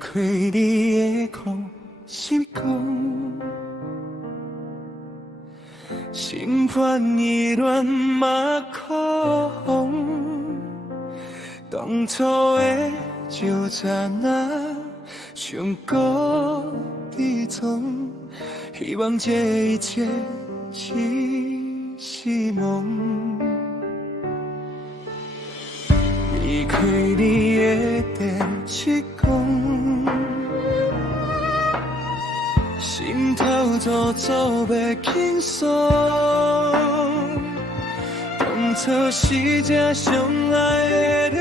开你的空心空，心烦意乱嘛空。当初的旧渣男，像故地踪，希望这一切只是梦。离开你的电视讲，心头早早要轻松。当初是这相爱的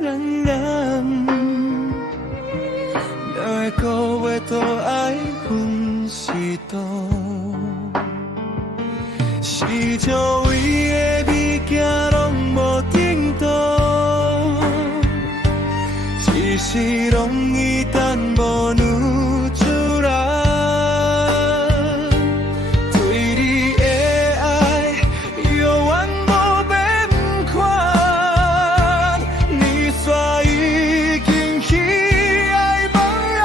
人，哪会搁会多爱阮是懂？是周围的物件拢无停动。只是容易淡薄女主人，对你的爱永远无变款，你煞已经去爱茫然。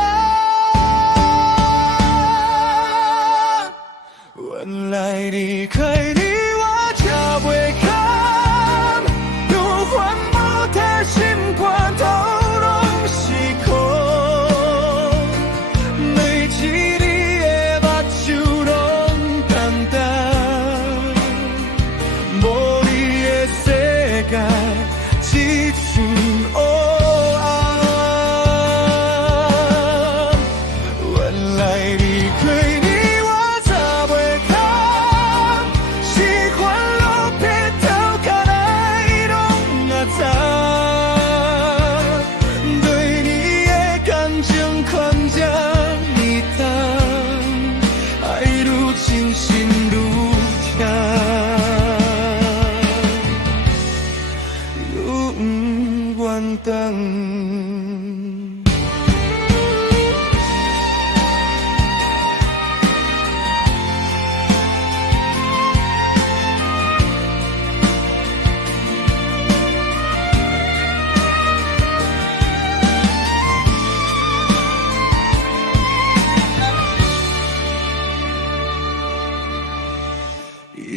原来离开你我才袂堪，愈烦无体心肝头。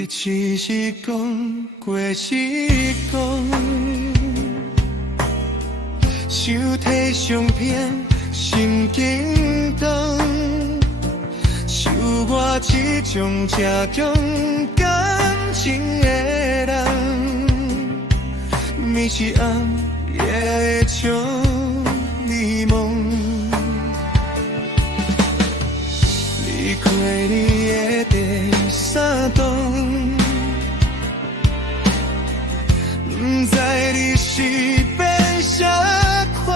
只是讲过是讲，想摕相片心惊动，想我这种这强感情的人，暝是暗也会像你梦。离开你的第三栋。不知你是变啥款，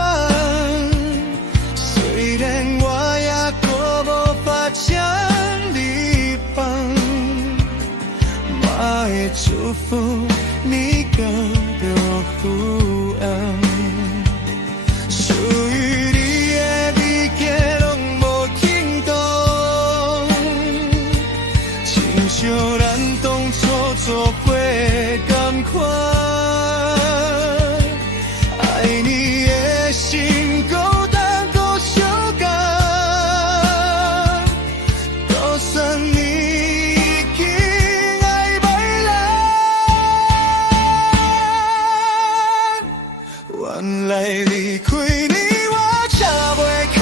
虽然我也搁无法将你放，嘛会祝福你感到富安。属于你的物件拢无停动，亲像咱当初作伙同款。原来离开你我才袂堪，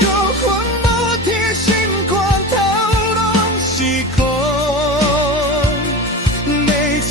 愈烦无体心肝头拢是空，每一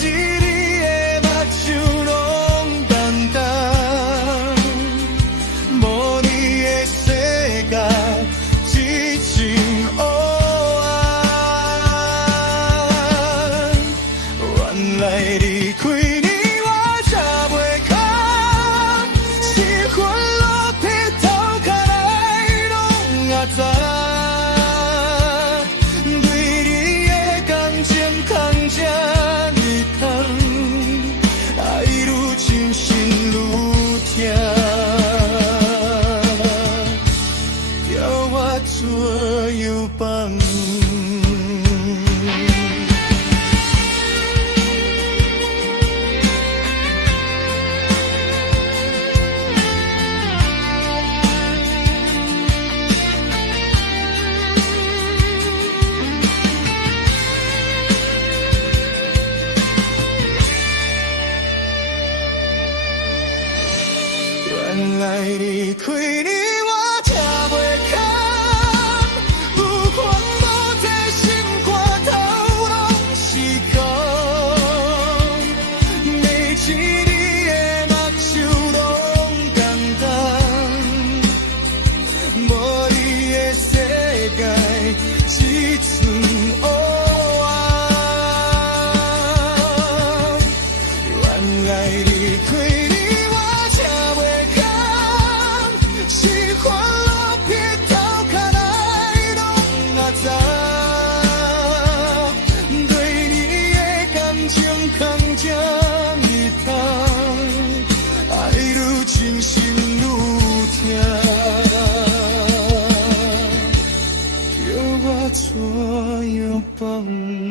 뻔